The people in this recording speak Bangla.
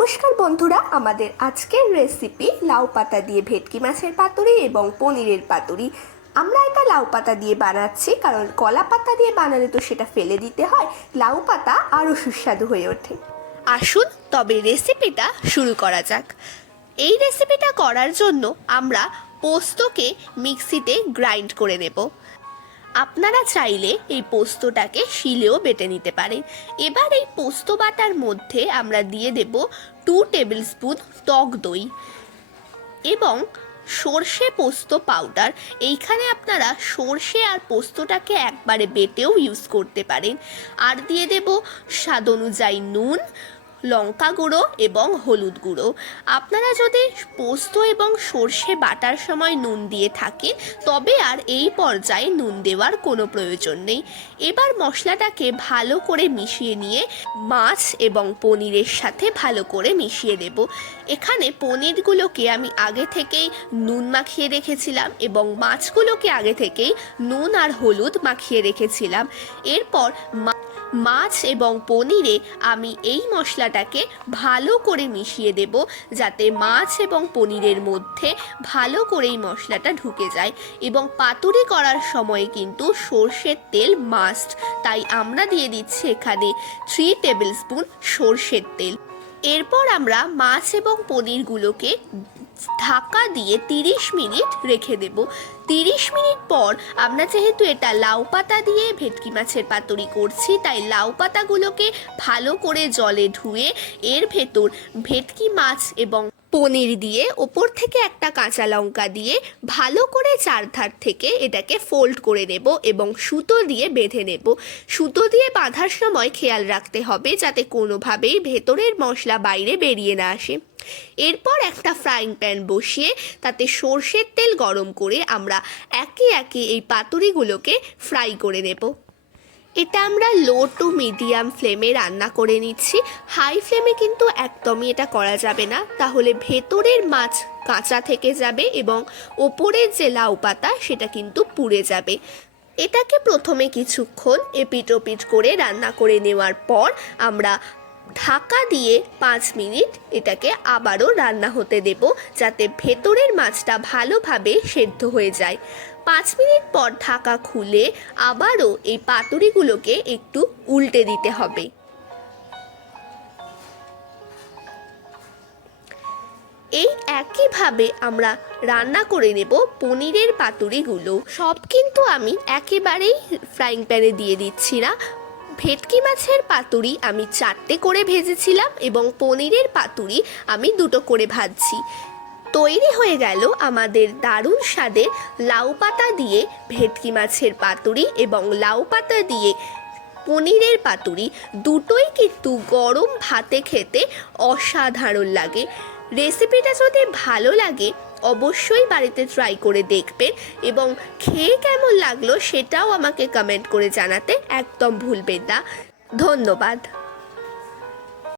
নমস্কার বন্ধুরা, আমাদের আজকের রেসিপি লাউ পাতা দিয়ে ভেটকি মাছের পাতুরি এবং পনিরের পাতুরি। আমরা এটা লাউ পাতা দিয়ে বানাচ্ছি, কারণ কলা পাতা দিয়ে বানালে তো সেটা ফেলে দিতে হয়। লাউ পাতা আরও সুস্বাদু হয়ে ওঠে। আসুন তবে রেসিপিটা শুরু করা যাক। এই রেসিপিটা করার জন্য আমরা পোস্তকে মিক্সিতে গ্রাইন্ড করে নেব। আপনারা চাইলে এই পোস্তটাকে শিলেও বেটে নিতে পারেন। এবার এই পোস্ত বাটার মধ্যে আমরা দিয়ে দেব 2 টেবিল স্পুন টক দই এবং সর্ষে পোস্ত পাউডার। এইখানে আপনারা সর্ষে আর পোস্তটাকে একবারে বেটেও ইউজ করতে পারেন। আর দিয়ে দেব স্বাদ অনুযায়ী নুন, লঙ্কা গুঁড়ো এবং হলুদ গুঁড়ো। আপনারা যদি পোস্ত এবং সর্ষে বাটার সময় নুন দিয়ে থাকেন তবে আর এই পর্যায়ে নুন দেওয়ার কোনো প্রয়োজন নেই। এবার মশলাটাকে ভালো করে মিশিয়ে নিয়ে মাছ এবং পনিরের সাথে ভালো করে মিশিয়ে দেব। এখানে পনিরগুলোকে আমি আগে থেকেই নুন মাখিয়ে রেখেছিলাম এবং মাছগুলোকে আগে থেকেই নুন আর হলুদ মাখিয়ে রেখেছিলাম। এরপর মাছ এবং পনিরে আমি এই মশলাটাকে ভালো করে মিশিয়ে দেব, যাতে মাছ এবং পনিরের মধ্যে ভালো করে এই মশলাটা ঢুকে যায়। এবং পাতুরি করার সময় কিন্তু সর্ষের তেল মাস্ট, তাই আমরা দিয়ে দিচ্ছি এখানে 3 টেবিল স্পুন সর্ষের তেল। এরপর আমরা মাছ এবং পনিরগুলোকে ঢাকা দিয়ে 30 মিনিট রেখে দেব। 30 মিনিট পর আমরা যেহেতু এটা লাউ পাতা দিয়ে ভেটকি মাছের পাতুরি করছি, তাই লাউ পাতাগুলোকে ভালো করে জলে ধুয়ে এর ভেতর ভেটকি মাছ এবং পনির দিয়ে ওপর থেকে একটা কাঁচা লঙ্কা দিয়ে ভালো করে চারধার থেকে এটাকে ফোল্ড করে নেব এবং সুতো দিয়ে বেঁধে নেব। সুতো দিয়ে বাঁধার সময় খেয়াল রাখতে হবে যাতে কোনোভাবেই ভেতরের মশলা বাইরে বেরিয়ে না আসে। এরপর একটা ফ্রাইং প্যান বসিয়ে তাতে সর্ষের তেল গরম করে আমরা একে একে এই পাতুরিগুলোকে ফ্রাই করে নেব। এটা আমরা লো টু মিডিয়াম ফ্লেমে রান্না করে নিচ্ছি। হাই ফ্লেমে কিন্তু একদমই এটা করা যাবে না, তাহলে ভেতরের মাছ কাঁচা থেকে যাবে এবং ওপরের যে লাউ পাতা সেটা কিন্তু পুড়ে যাবে। এটাকে প্রথমে কিছুক্ষণ এপিট ওপিট করে রান্না করে নেওয়ার পর আমরা ঢাকা দিয়ে 5 মিনিট এটাকে আবারও রান্না হতে দেব, যাতে ভেতরের মাছটা ভালোভাবে সেদ্ধ হয়ে যায়। 5 মিনিট পর ঢাকা খুলে আবারও এই পাতুরিগুলোকে একটু উল্টে দিতে হবে। এই একইভাবে আমরা রান্না করে নেব পনিরের পাতুরিগুলো। সব কিন্তু আমি একেবারেই ফ্রাইং প্যানে দিয়ে দিচ্ছি না। ভেটকি মাছের পাতুরি আমি 4টে করে ভেজেছিলাম এবং পনিরের পাতুরি আমি 2টো করে ভাজছি। তৈরি হয়ে গেল আমাদের দারুণ স্বাদের লাউ পাতা দিয়ে ভেটকি মাছের পাতুরি এবং লাউ পাতা দিয়ে পনিরের পাতুরি। দুটোই কিন্তু গরম ভাতে খেতে অসাধারণ লাগে। রেসিপিটা যদি ভালো লাগে অবশ্যই বাড়িতে ট্রাই করে দেখবেন এবং খেয়ে কেমন লাগলো সেটাও আমাকে কমেন্ট করে জানাতে একদম ভুলবেন না। ধন্যবাদ।